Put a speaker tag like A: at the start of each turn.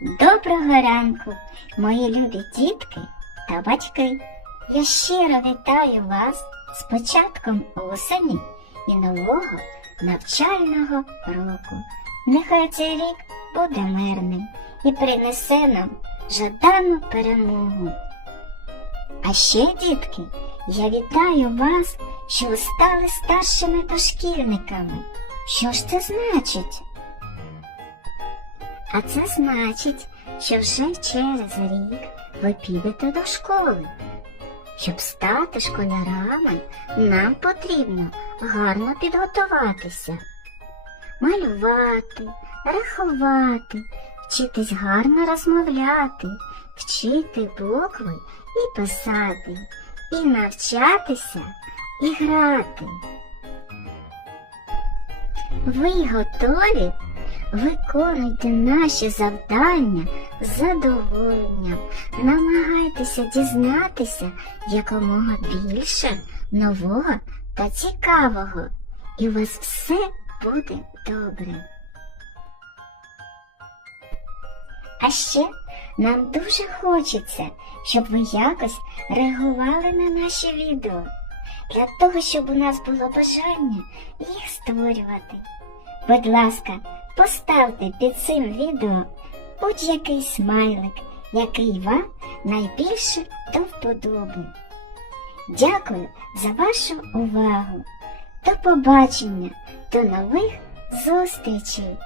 A: Доброго ранку, мої любі дітки та батьки. Я щиро вітаю вас з початком осені і нового навчального року. Нехай цей рік буде мирним і принесе нам жадану перемогу. А ще, дітки, я вітаю вас, що ви стали старшими дошкільниками. Що ж це значить? А це значить, що вже через рік ви підете до школи. Щоб стати школярами, нам потрібно гарно підготуватися, малювати, рахувати, вчитись гарно розмовляти, вчити букви і писати, і навчатися і грати. Ви готові? Виконуйте наші завдання з задоволенням, намагайтеся дізнатися якомога більше нового та цікавого, і у вас все буде добре. А ще нам дуже хочеться, щоб ви якось реагували на наші відео, для того, щоб у нас було бажання їх створювати. Будь ласка, поставте під цим відео будь-який смайлик, який вам найбільше до вподоби. Дякую за вашу увагу. До побачення, до нових зустрічей!